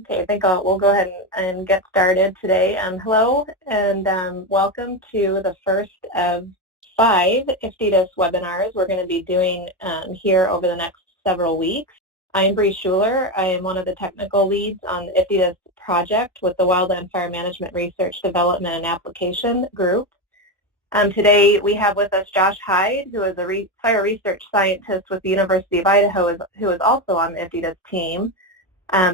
Okay, I think we'll go ahead and get started today. Hello and welcome to the first of 5 IFTDSS webinars we're going to be doing here over the next several weeks. I'm Bree Schuler. I am one of the technical leads on the IFTDSS project with the Wildland Fire Management Research Development and Application Group. Today we have with us Josh Hyde, who is a fire research scientist with the University of Idaho, who is also on the IFTDSS team.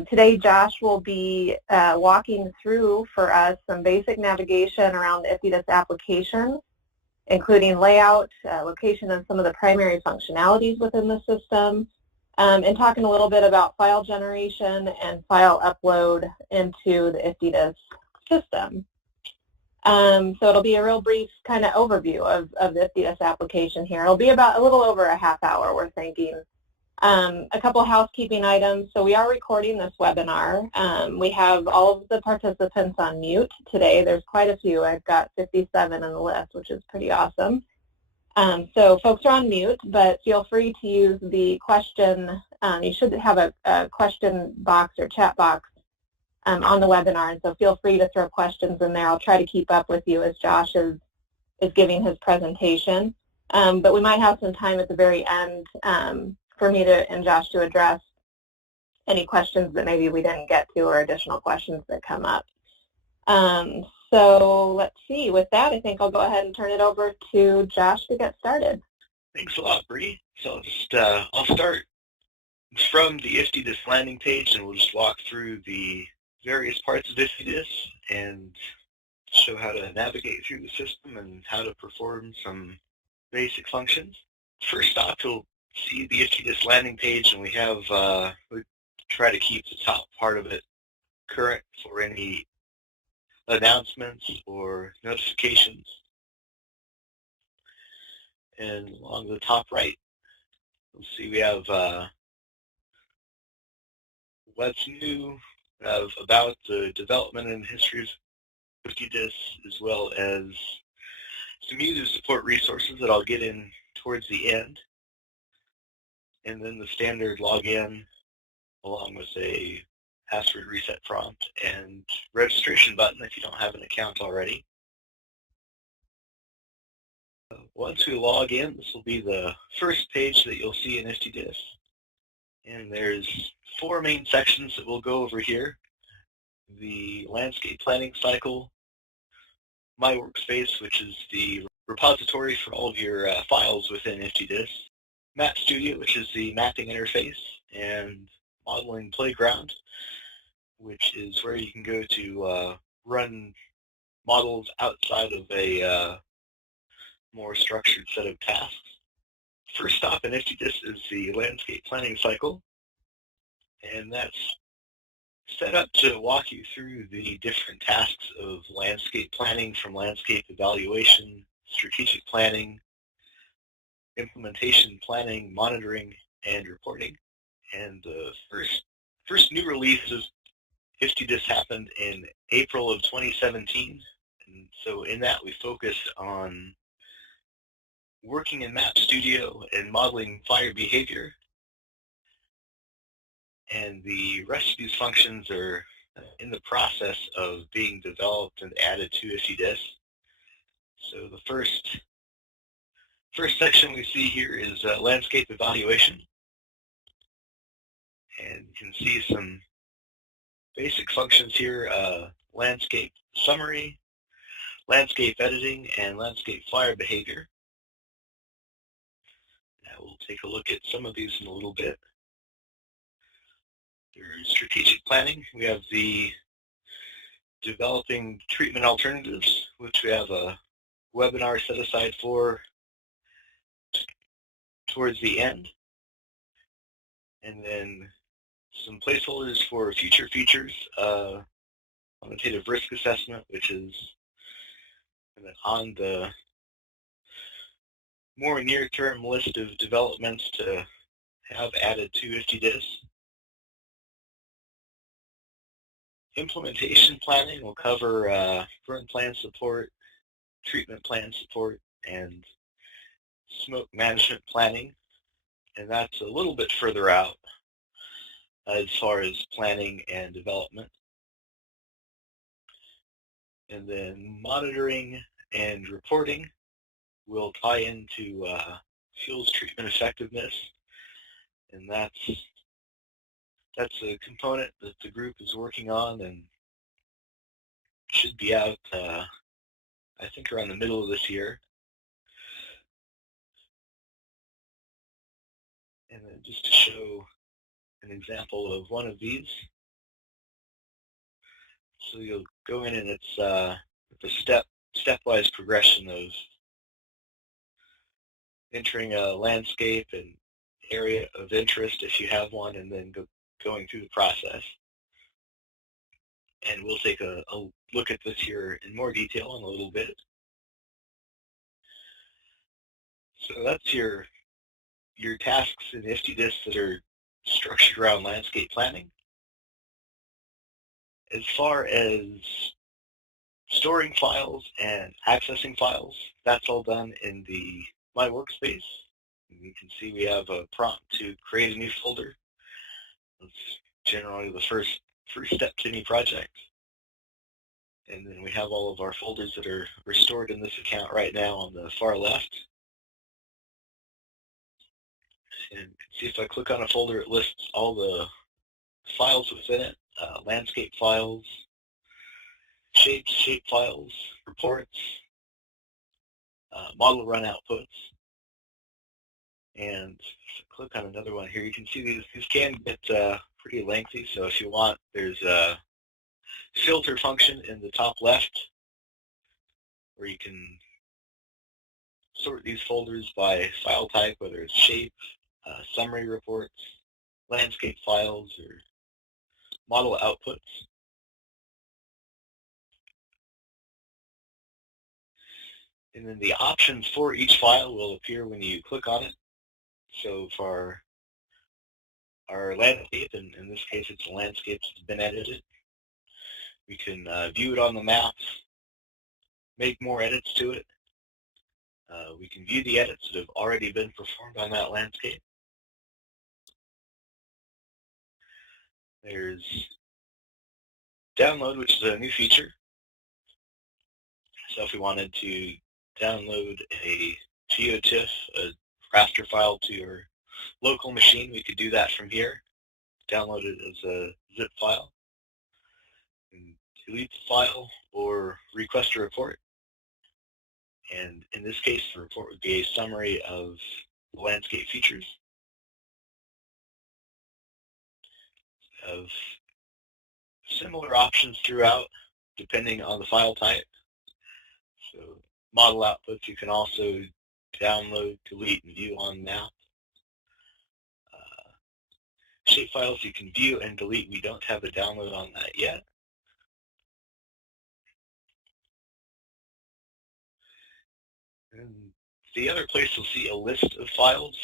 Today Josh will be walking through for us some basic navigation around the IFTDSS application, including layout, location, and some of the primary functionalities within the system, and talking a little bit about file generation and file upload into the IFTDSS system. So it'll be a real brief kind of overview of the IFTDSS application here. It'll be about a little over a half hour, we're thinking. A couple of housekeeping items. So we are recording this webinar. We have all of the participants on mute today. There's quite a few. I've got 57 on the list, which is pretty awesome. So folks are on mute, but feel free to use the question. You should have a question box or chat box on the webinar, and so feel free to throw questions in there. I'll try to keep up with you as Josh is giving his presentation. But we might have some time at the very end for me and Josh to address any questions that maybe we didn't get to or additional questions that come up. So let's see. With that, I think I'll go ahead and turn it over to Josh to get started. Thanks a lot, Bree. So I'll start from the IFTDSS landing page, and we'll just walk through the various parts of IFTDSS and show how to navigate through the system and how to perform some basic functions. First off, you'll see the IFTDSS landing page, and we try to keep the top part of it current for any announcements or notifications. And along the top right, you'll see we have what's new, about the development and history of IFTDSS, as well as some user support resources that I'll get in towards the end. And then the standard login, along with a password reset prompt and registration button if you don't have an account already. Once we log in, this will be the first page that you'll see in IFTDSS. And there's 4 main sections that we'll go over here. The landscape planning cycle, My Workspace, which is the repository for all of your files within IFTDSS, Map Studio, which is the mapping interface, and Modeling Playground, which is where you can go to run models outside of a more structured set of tasks. First stop in IFTDSS is the landscape planning cycle, and that's set up to walk you through the different tasks of landscape planning, from landscape evaluation, strategic planning, implementation planning, monitoring, and reporting. And the first new release of IFTDSS happened in April of 2017. And so in that we focused on working in Map Studio and modeling fire behavior. And the rest of these functions are in the process of being developed and added to IFTDSS. So the first section we see here is landscape evaluation. And you can see some basic functions here, landscape summary, landscape editing, and landscape fire behavior. Now we'll take a look at some of these in a little bit. There's strategic planning. We have the developing treatment alternatives, which we have a webinar set aside for towards the end. And then some placeholders for future features, quantitative risk assessment, which is on the more near-term list of developments to have added to IFTDSS. Implementation planning will cover burn plan support, treatment plan support, and smoke management planning, and that's a little bit further out. as far as planning and development. And then monitoring and reporting will tie into fuels treatment effectiveness, and that's a component that the group is working on and should be out, I think, around the middle of this year. And then just to show an example of one of these, so you'll go in and it's the stepwise progression of entering a landscape and area of interest if you have one, and then going through the process. And we'll take a look at this here in more detail in a little bit. So that's your tasks in IFTDSS that are structured around landscape planning. As far as storing files and accessing files, that's all done in the My Workspace. You can see we have a prompt to create a new folder. That's generally the first step to any project. And then we have all of our folders that are stored in this account right now on the far left. And see, if I click on a folder, it lists all the files within it, landscape files, shape files, reports, model run outputs. And if I click on another one here, you can see these can get pretty lengthy. So if you want, there's a filter function in the top left where you can sort these folders by file type, whether it's shape, summary reports, landscape files, or model outputs. And then the options for each file will appear when you click on it. So for our landscape, and in this case it's a landscape that's been edited, we can view it on the map, make more edits to it. We can view the edits that have already been performed on that landscape. There's download, which is a new feature. So if we wanted to download a GeoTIFF, a raster file to your local machine, we could do that from here. Download it as a zip file, and delete the file or request a report. And in this case, the report would be a summary of the landscape features of similar options throughout, depending on the file type. So model outputs you can also download, delete, and view on map. Shape files you can view and delete. We don't have a download on that yet. And the other place you'll see a list of files,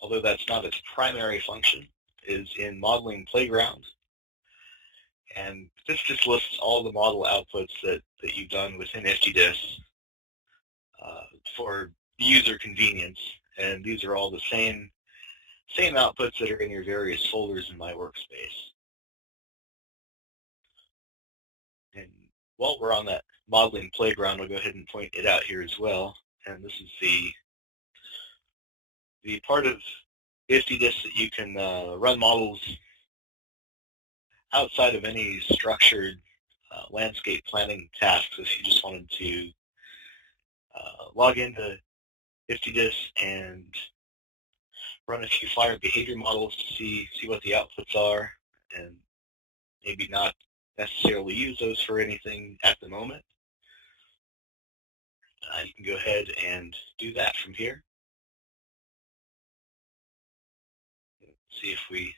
although that's not its primary function, is in Modeling Playground. And this just lists all the model outputs that you've done within IFTDSS for user convenience. And these are all the same outputs that are in your various folders in My Workspace. And while we're on that Modeling Playground, I'll go ahead and point it out here as well. And this is the part of IFTDSS that you can run models outside of any structured landscape planning tasks. If you just wanted to log into IFTDSS and run a few fire behavior models to see what the outputs are, and maybe not necessarily use those for anything at the moment, you can go ahead and do that from here. See if we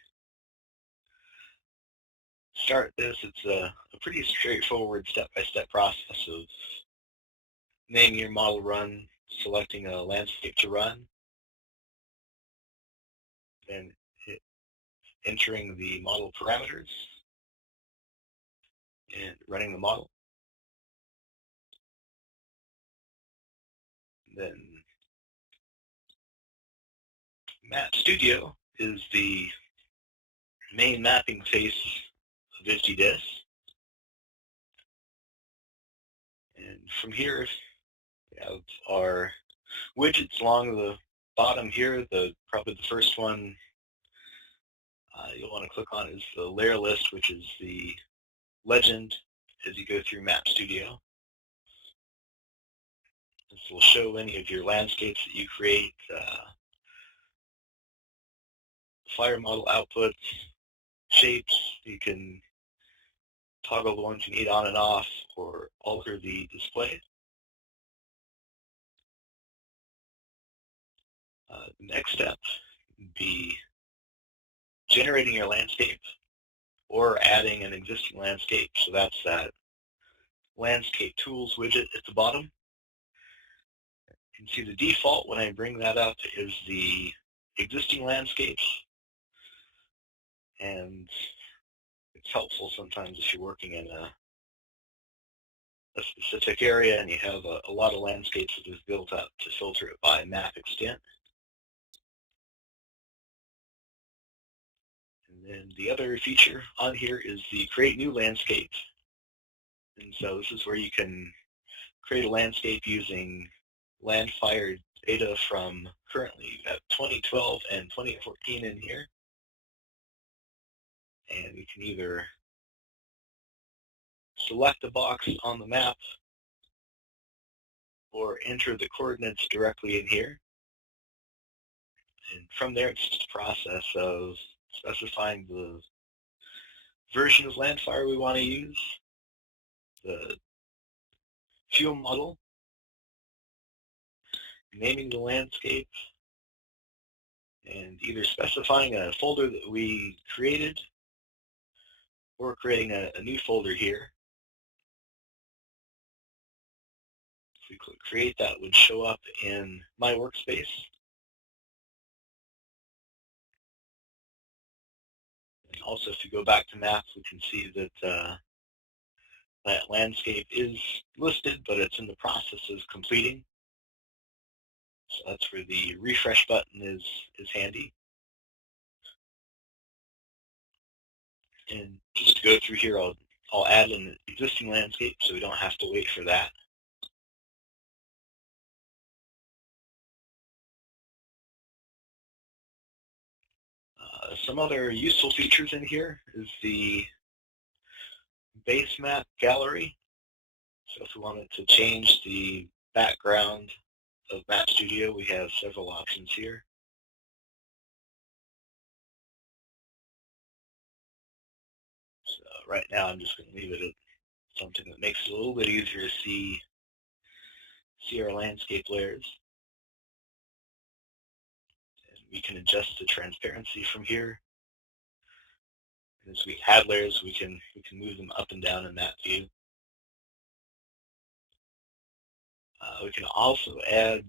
start this. It's a pretty straightforward step-by-step process of naming your model run, selecting a landscape to run, then entering the model parameters and running the model. Then Map Studio is the main mapping face of IFTDSS. And from here, we have our widgets along the bottom here. Probably the first one you'll want to click on is the layer list, which is the legend as you go through Map Studio. This will show any of your landscapes that you create, flyer model outputs, shapes. You can toggle the ones you need on and off or alter the display. The next step would be generating your landscape or adding an existing landscape. So that's that landscape tools widget at the bottom. You can see the default when I bring that up is the existing landscapes, and it's helpful sometimes if you're working in a specific area and you have a lot of landscapes that is built up to filter it by map extent. And then the other feature on here is the create new landscape. And so this is where you can create a landscape using land fire data from currently you have 2012 and 2014 in here. And we can either select a box on the map or enter the coordinates directly in here. And from there, it's just a process of specifying the version of Landfire we want to use, the fuel model, naming the landscape, and either specifying a folder that we created or creating a new folder here. If we click create, that would show up in my workspace. And also, if you go back to maps, we can see that that landscape is listed, but it's in the process of completing. So that's where the refresh button is handy. And just to go through here, I'll add an existing landscape so we don't have to wait for that. Some other useful features in here is the base map gallery. So if we wanted to change the background of Map Studio, we have several options here. So right now I'm just going to leave it at something that makes it a little bit easier to see our landscape layers. And we can adjust the transparency from here. And as we add layers, we can move them up and down in that view. We can also add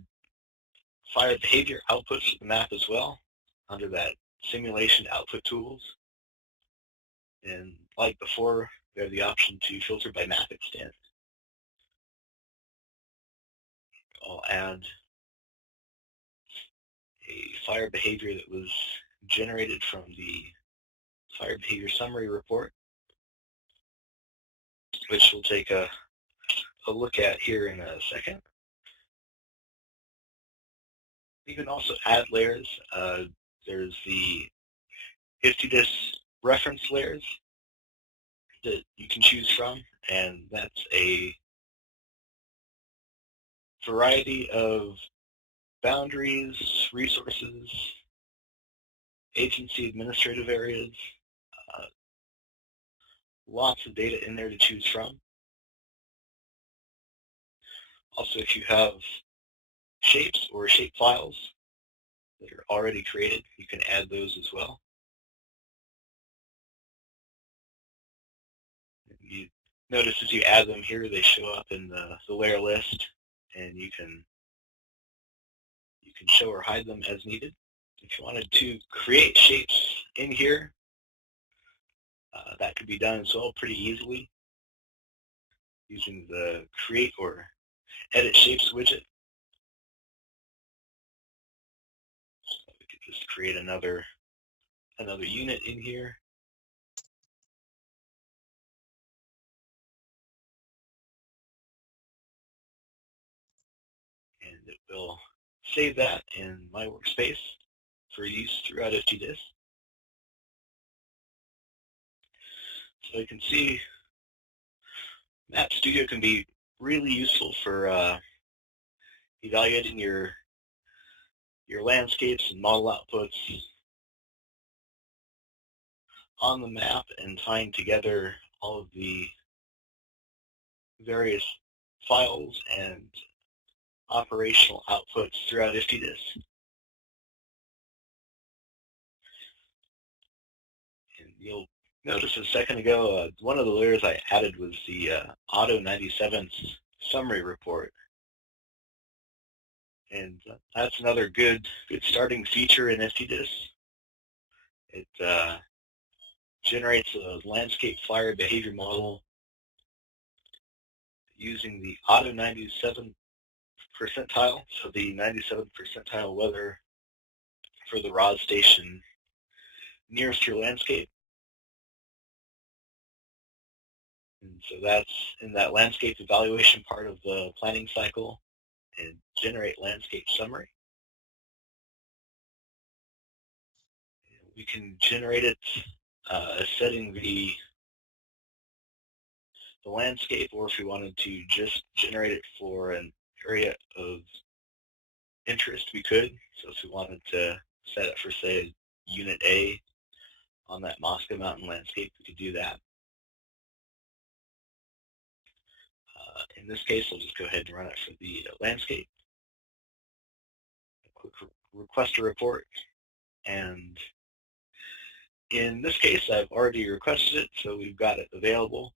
fire behavior outputs to the map as well under that simulation output tools. And like before, we have the option to filter by map extent. I'll add a fire behavior that was generated from the fire behavior summary report, which we'll take a look at here in a second. You can also add layers. There's the IFTDSS reference layers that you can choose from, and that's a variety of boundaries, resources, agency administrative areas, lots of data in there to choose from. Also, if you have shapes or shape files that are already created, you can add those as well. You notice as you add them here, they show up in the layer list, and you can show or hide them as needed. If you wanted to create shapes in here, that could be done as well pretty easily using the create or edit shapes widget. So we could just create another unit in here. it will save that in my workspace for use throughout FTDIS. So you can see Map Studio can be really useful for evaluating your landscapes and model outputs on the map and tying together all of the various files and operational outputs throughout IFTDIS. And you'll notice a second ago, one of the layers I added was the Auto 97 summary report. And that's another good starting feature in FTDIS. It generates a landscape fire behavior model using the Auto 97 percentile, so the 97th percentile weather for the ROS station nearest your landscape. And so that's in that landscape evaluation part of the planning cycle, and generate landscape summary. We can generate it as setting the landscape, or if we wanted to just generate it for an area of interest, we could. So if we wanted to set it for, say, Unit A on that Moscow Mountain landscape, we could do that. In this case, I'll just go ahead and run it for the landscape. Click request a report, and in this case, I've already requested it, so we've got it available.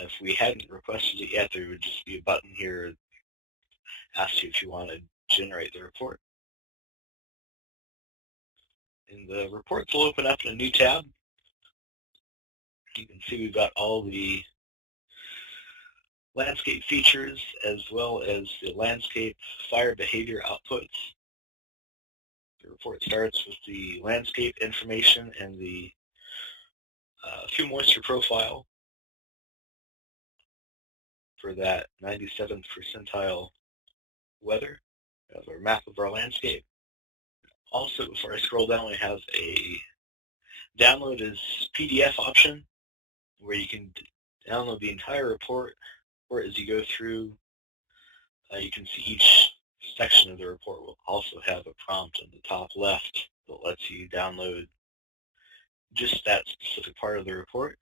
If we hadn't requested it yet, there would just be a button here that asks you if you want to generate the report. And the reports will open up in a new tab. You can see we've got all the landscape features as well as the landscape fire behavior outputs. The report starts with the landscape information and the fuel moisture profile for that 97th percentile weather of our map of our landscape. Also, before I scroll down, we have a download as PDF option where you can download the entire report, or as you go through, you can see each section of the report will also have a prompt in the top left that lets you download just that specific part of the report.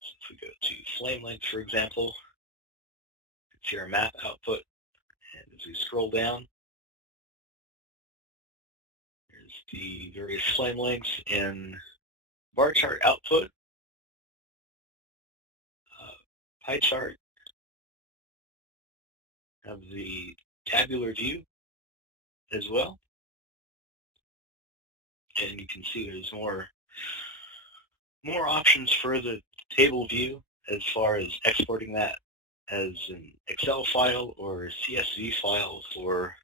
So if we go to flame length, for example, you can see our map output, and as we scroll down, there's the various flame lengths in bar chart output, pie chart, have the tabular view as well. And you can see there's more options for the table view as far as exporting that as an Excel file or a CSV file for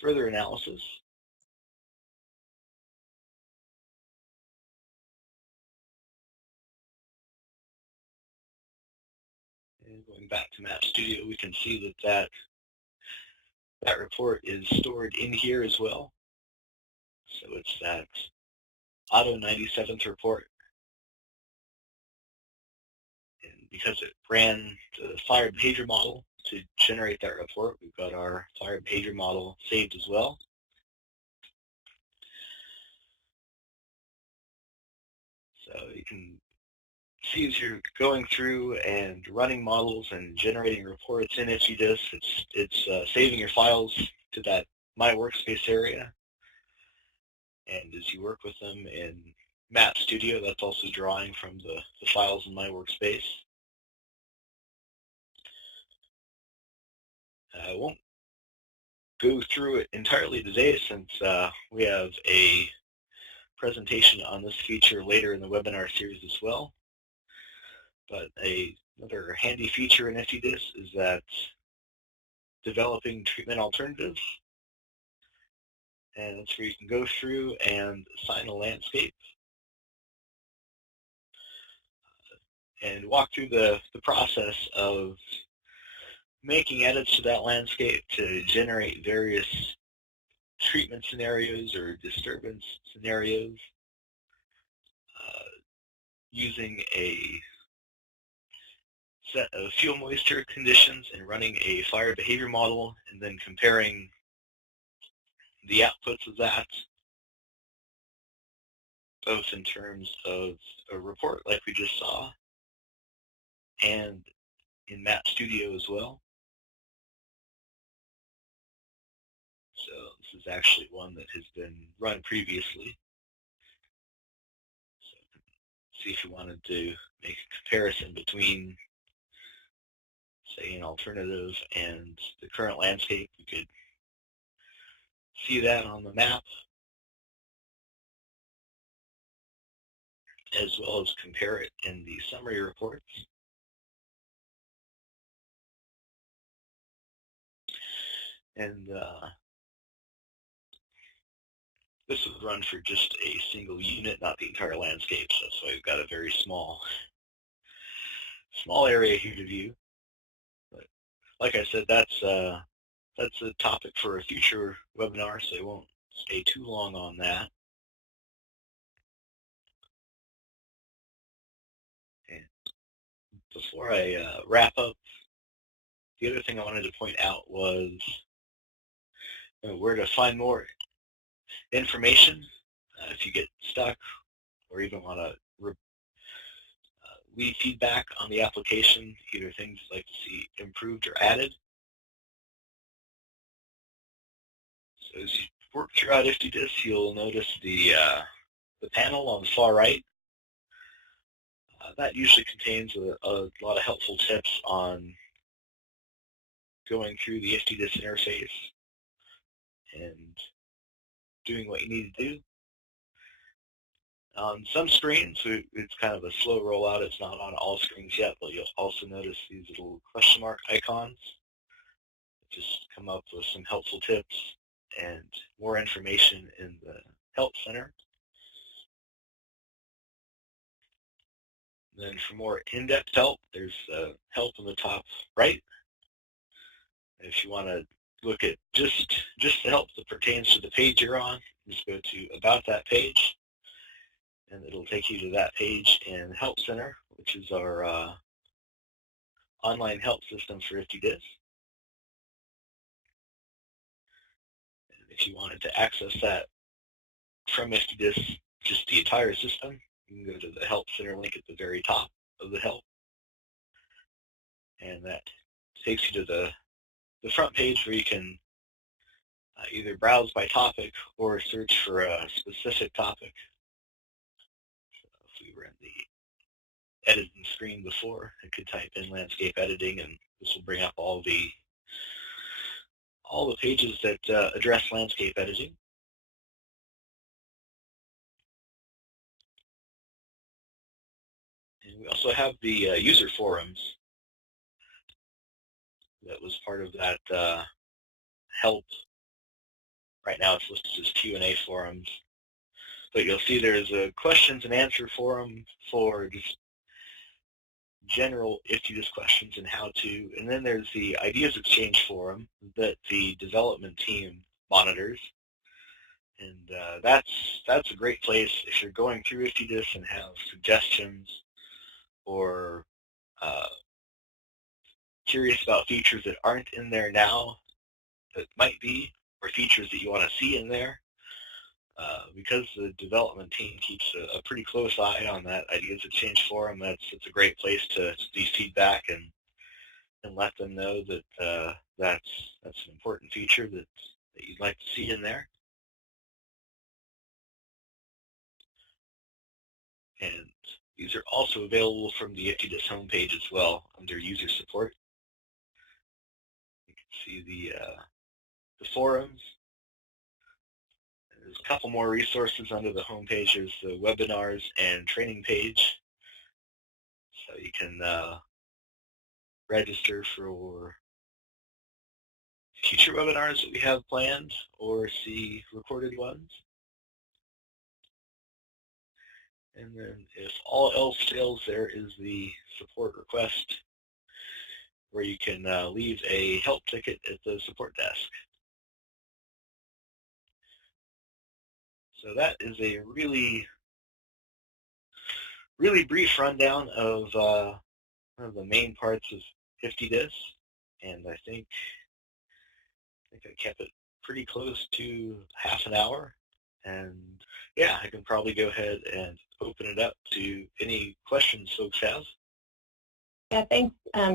further analysis. And going back to Map Studio, we can see that that report is stored in here as well. So it's that Auto 97th report. And because it ran the fire behavior model to generate that report, we've got our fire behavior model saved as well. So you can see as you're going through and running models and generating reports in IFTDIS, it's saving your files to that My Workspace area. And as you work with them in Map Studio, that's also drawing from the files in My Workspace. I won't go through it entirely today since we have a presentation on this feature later in the webinar series as well. But another handy feature in IFTDIS is that developing treatment alternatives. And that's where you can go through and assign a landscape and walk through the process of making edits to that landscape to generate various treatment scenarios or disturbance scenarios, using a set of fuel moisture conditions and running a fire behavior model, and then comparing the outputs of that, both in terms of a report like we just saw and in Map Studio as well. So this is actually one that has been run previously. So see if you wanted to make a comparison between, say, an alternative and the current landscape. You could see that on the map, as well as compare it in the summary reports. And this was run for just a single unit, not the entire landscape, so that's why we've got a very small area here to view. But like I said, that's a topic for a future webinar, so I won't stay too long on that. And before I wrap up, the other thing I wanted to point out was where to find more information if you get stuck or even want to leave feedback on the application, either things you'd like to see improved or added. So as you work throughout IFTDSS, you'll notice the panel on the far right. That usually contains a lot of helpful tips on going through the IFTDSS interface and doing what you need to do. On some screens, it's kind of a slow rollout. It's not on all screens yet, but you'll also notice these little question mark icons that just come up with some helpful tips and more information in the Help Center. And then for more in-depth help, there's help in the top right. If you want to look at just the help that pertains to the page you're on, just go to About That Page, and it'll take you to that page in Help Center, which is our online help system for IFTDSS. And if you wanted to access that from IFTDSS, just the entire system, you can go to the Help Center link at the very top of the help, and that takes you to the front page where you can either browse by topic or search for a specific topic. So if we were in the editing screen before, I could type in landscape editing, and this will bring up all the pages that address landscape editing. And we also have the user forums that was part of that help. Right now it's listed as Q&A forums, but you'll see there's a questions and answer forum for just general IFTDSS questions and how to, and then there's the Ideas Exchange forum that the development team monitors. And that's a great place if you're going through IFTDSS and have suggestions or curious about features that aren't in there now that might be, or features that you want to see in there. Because the development team keeps a pretty close eye on that Ideas Exchange forum, it's a great place to leave feedback and let them know that that's an important feature that you'd like to see in there. And these are also available from the IFTDSS homepage as well under user support. You can see the forums. There's a couple more resources under the homepage. There's the webinars and training page. So you can register for future webinars that we have planned or see recorded ones. And then if all else fails, there is the support request where you can leave a help ticket at the support desk. So that is a really brief rundown of one of the main parts of IFTDSS, and I think I kept it pretty close to half an hour. And yeah, I can probably go ahead and open it up to any questions folks have. Yeah, thanks,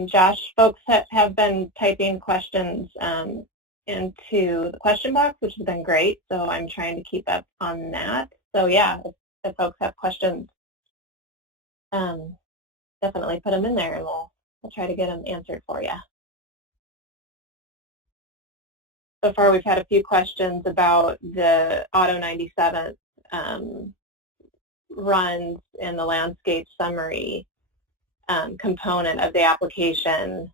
Josh. Folks have been typing questions into the question box, which has been great. So I'm trying to keep up on that. So yeah, if folks have questions, definitely put them in there, and we'll try to get them answered for you. So far, we've had a few questions about the Auto 97 runs in the landscape summary component of the application,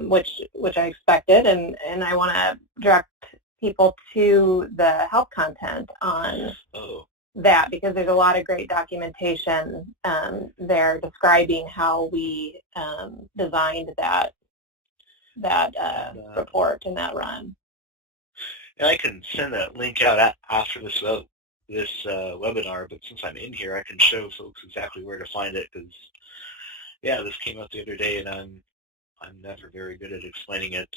which I expected, and I want to direct people to the help content on that, because there's a lot of great documentation there describing how we designed that report and that run. And I can send that link out after this webinar, but since I'm in here, I can show folks exactly where to find it, because yeah, this came up the other day, and I'm never very good at explaining it.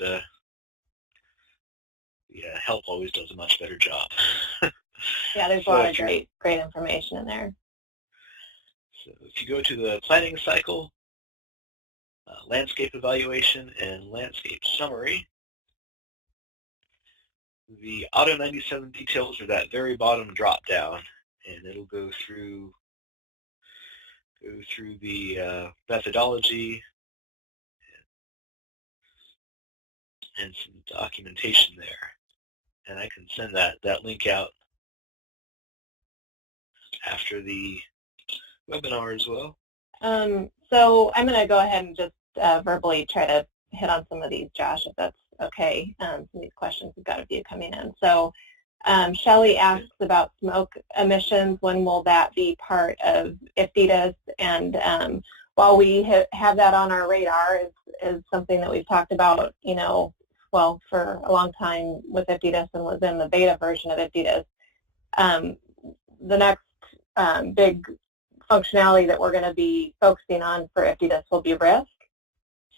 Yeah, help always does a much better job. Yeah, there's a lot of great information in there. So if you go to the planning cycle, landscape evaluation, and landscape summary, the Auto 97 details are that very bottom drop down, and it'll go through the methodology and some documentation there. And I can send that link out after the webinar as well. So I'm going to go ahead and just verbally try to hit on some of these, Josh, if that's okay. Some of these questions, we've got a few coming in. So Shelley asks about smoke emissions. When will that be part of IFTDSS? And while we have that on our radar, is something that we've talked about, well, for a long time with IFTDSS and was in the beta version of IFTDSS. The next big functionality that we're going to be focusing on for IFTDSS will be risk.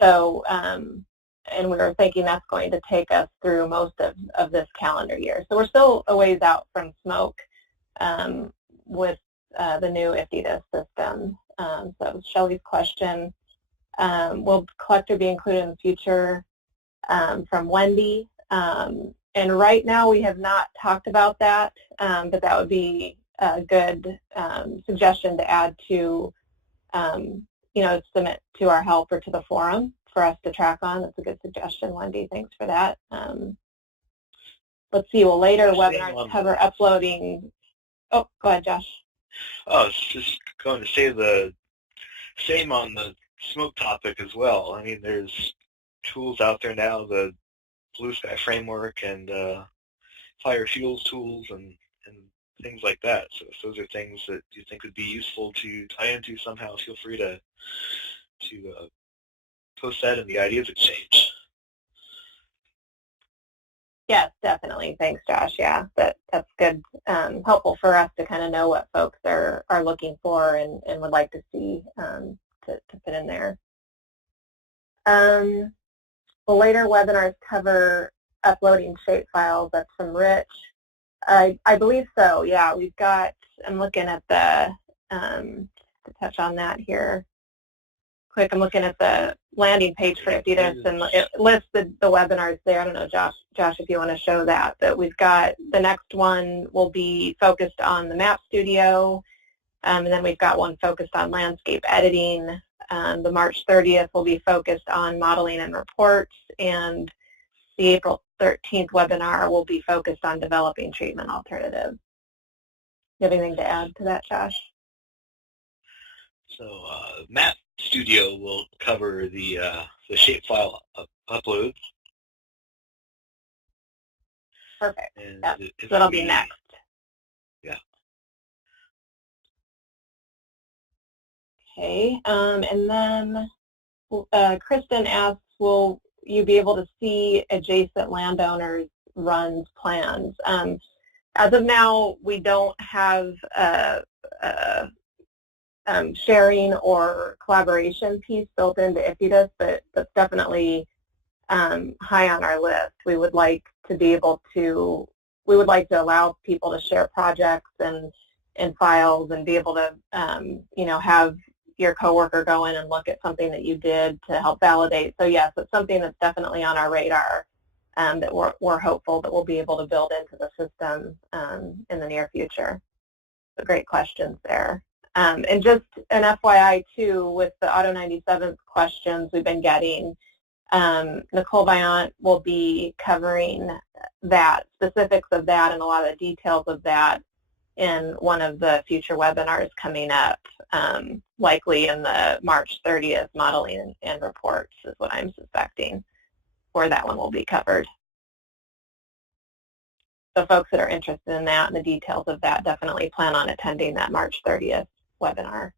So, and we were thinking that's going to take us through most of this calendar year. So we're still a ways out from smoke with the new IFTDSS system. So Shelley's question, will collector be included in the future, from Wendy. And right now we have not talked about that, but that would be a good suggestion to add to, submit to our help or to the forum for us to track on. That's a good suggestion, Wendy. Thanks for that. Let's see. Well, later webinars cover uploading. Oh, go ahead, Josh. Oh, I was just going to say the same on the smoke topic as well. I mean, there's tools out there now, the Blue Sky Framework and Fire Fuels tools and things like that. So if those are things that you think would be useful to tie into somehow, feel free to post that in the ideas exchange. Yes, definitely. Thanks, Josh. Yeah, that's good. Helpful for us to kind of know what folks are looking for and would like to see to put in there. Well, later webinars cover uploading shape files. That's from Rich. I believe so. Yeah, we've got. I'm looking at the to touch on that here. Quick, I'm looking at the landing page for IFTDSS, and it lists the webinars there. I don't know, Josh, if you want to show that. But we've got the next one will be focused on the Map Studio, and then we've got one focused on landscape editing. The March 30th will be focused on modeling and reports, and the April 13th webinar will be focused on developing treatment alternatives. You have anything to add to that, Josh? So Map Studio will cover the shapefile uploads. Perfect. Yep. So that'll be next. Yeah. Okay. And then Kristen asks, will you be able to see adjacent landowners' runs plans. As of now, we don't have sharing or collaboration piece built into IFTDSS, but that's definitely high on our list. We would like to be able to, we would like to allow people to share projects and files and be able to, you know, have your coworker go in and look at something that you did to help validate. So yes, it's something that's definitely on our radar that we're hopeful that we'll be able to build into the system in the near future. So great questions there. And just an FYI too, with the Auto 97 questions we've been getting, Nicole Viant will be covering that, specifics of that and a lot of the details of that in one of the future webinars coming up, likely in the March 30th modeling and reports is what I'm suspecting, where that one will be covered. So folks that are interested in that and the details of that definitely plan on attending that March 30th webinar.